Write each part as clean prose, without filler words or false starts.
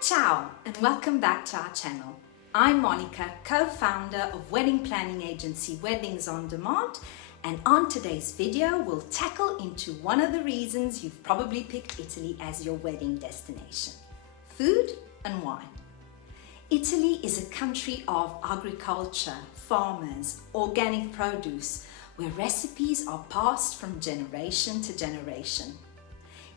Ciao and welcome back to our channel. I'm Monica, co-founder of wedding planning agency Weddings on Demand, and on today's video we'll tackle into one of the reasons you've probably picked Italy as your wedding destination: food and wine. Italy is a country of agriculture, farmers, organic produce, where recipes are passed from generation to generation.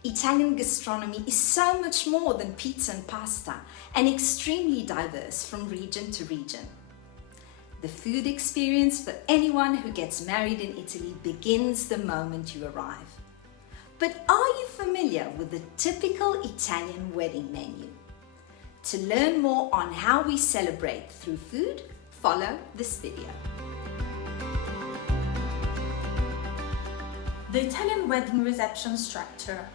Italian gastronomy is so much more than pizza and pasta, and extremely diverse from region to region. The food experience for anyone who gets married in Italy begins the moment you arrive. But are you familiar with the typical Italian wedding menu? To learn more on how we celebrate through food, follow this video. The Italian wedding reception structure.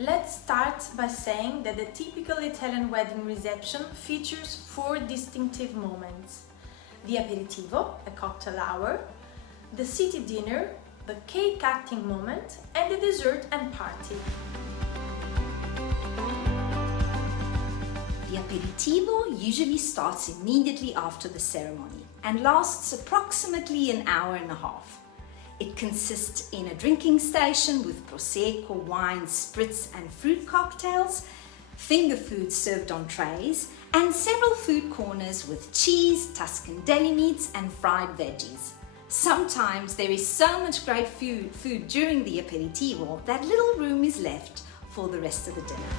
Let's start by saying that the typical Italian wedding reception features four distinctive moments: the aperitivo, a cocktail hour, the city dinner, the cake cutting moment, and the dessert and party. The aperitivo usually starts immediately after the ceremony and lasts approximately an hour and a half. It consists in a drinking station with prosecco, wine, spritz and fruit cocktails, finger food served on trays, and several food corners with cheese, Tuscan deli meats and fried veggies. Sometimes there is so much great food during the aperitivo that little room is left for the rest of the dinner.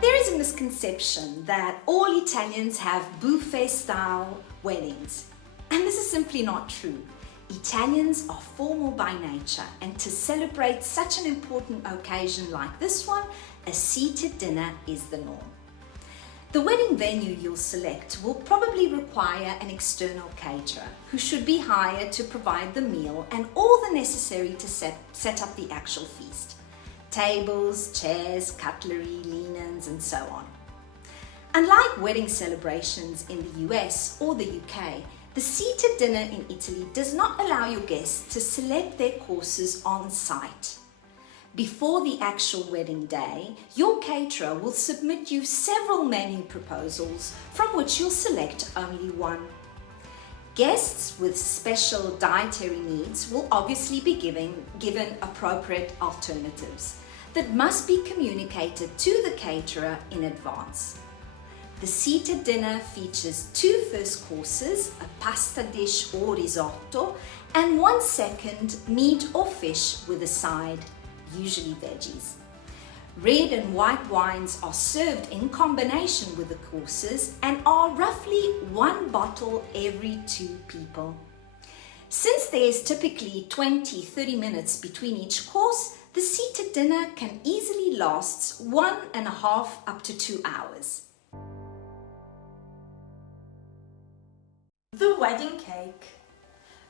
There is a misconception that all Italians have buffet-style weddings. And this is simply not true. Italians are formal by nature, and to celebrate such an important occasion like this one, a seated dinner is the norm. The wedding venue you'll select will probably require an external caterer who should be hired to provide the meal and all the necessary to set up the actual feast: tables, chairs, cutlery, linens, and so on. Unlike wedding celebrations in the US or the UK, the seated dinner in Italy does not allow your guests to select their courses on site. Before the actual wedding day, your caterer will submit you several menu proposals from which you'll select only one. Guests with special dietary needs will obviously be given appropriate alternatives that must be communicated to the caterer in advance. The seated dinner features two first courses, a pasta dish or risotto, and one second, meat or fish with a side, usually veggies. Red and white wines are served in combination with the courses and are roughly one bottle every 2 people. Since there is typically 20-30 minutes between each course, the seated dinner can easily last 1.5 up to 2 hours. The wedding cake.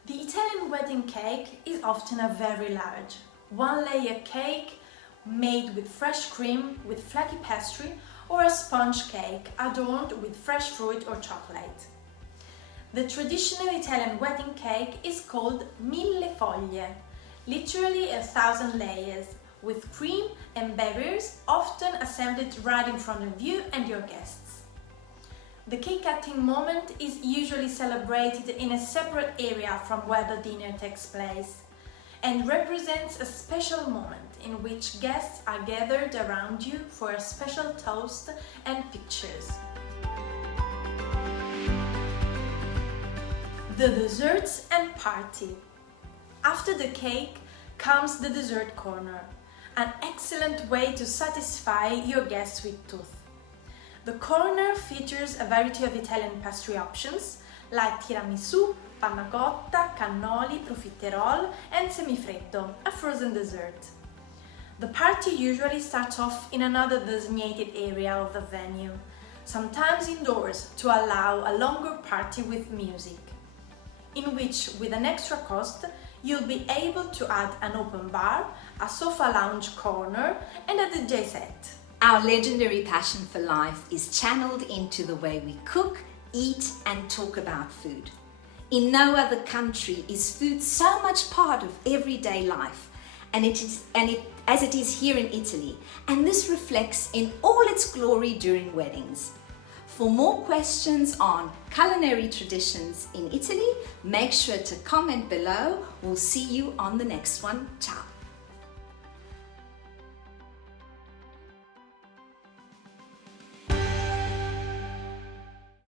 The Italian wedding cake is often a very large, one-layer cake made with fresh cream with flaky pastry, or a sponge cake adorned with fresh fruit or chocolate. The traditional Italian wedding cake is called 1000 foglie, literally 1,000 layers, with cream and berries often assembled right in front of you and your guests. The cake cutting moment is usually celebrated in a separate area from where the dinner takes place, and represents a special moment in which guests are gathered around you for a special toast and pictures. The desserts and party. After the cake comes the dessert corner, an excellent way to satisfy your guests with tooth. The corner features a variety of Italian pastry options like tiramisù, panna cotta, cannoli, profiterol, and semifreddo, a frozen dessert. The party usually starts off in another designated area of the venue, sometimes indoors to allow a longer party with music, in which, with an extra cost, you'll be able to add an open bar, a sofa lounge corner, and a DJ set. Our legendary passion for life is channeled into the way we cook, eat, and talk about food. In no other country is food so much part of everyday life, as it is here in Italy, and this reflects in all its glory during weddings. For more questions on culinary traditions in Italy, make sure to comment below. We'll see you on the next one. Ciao!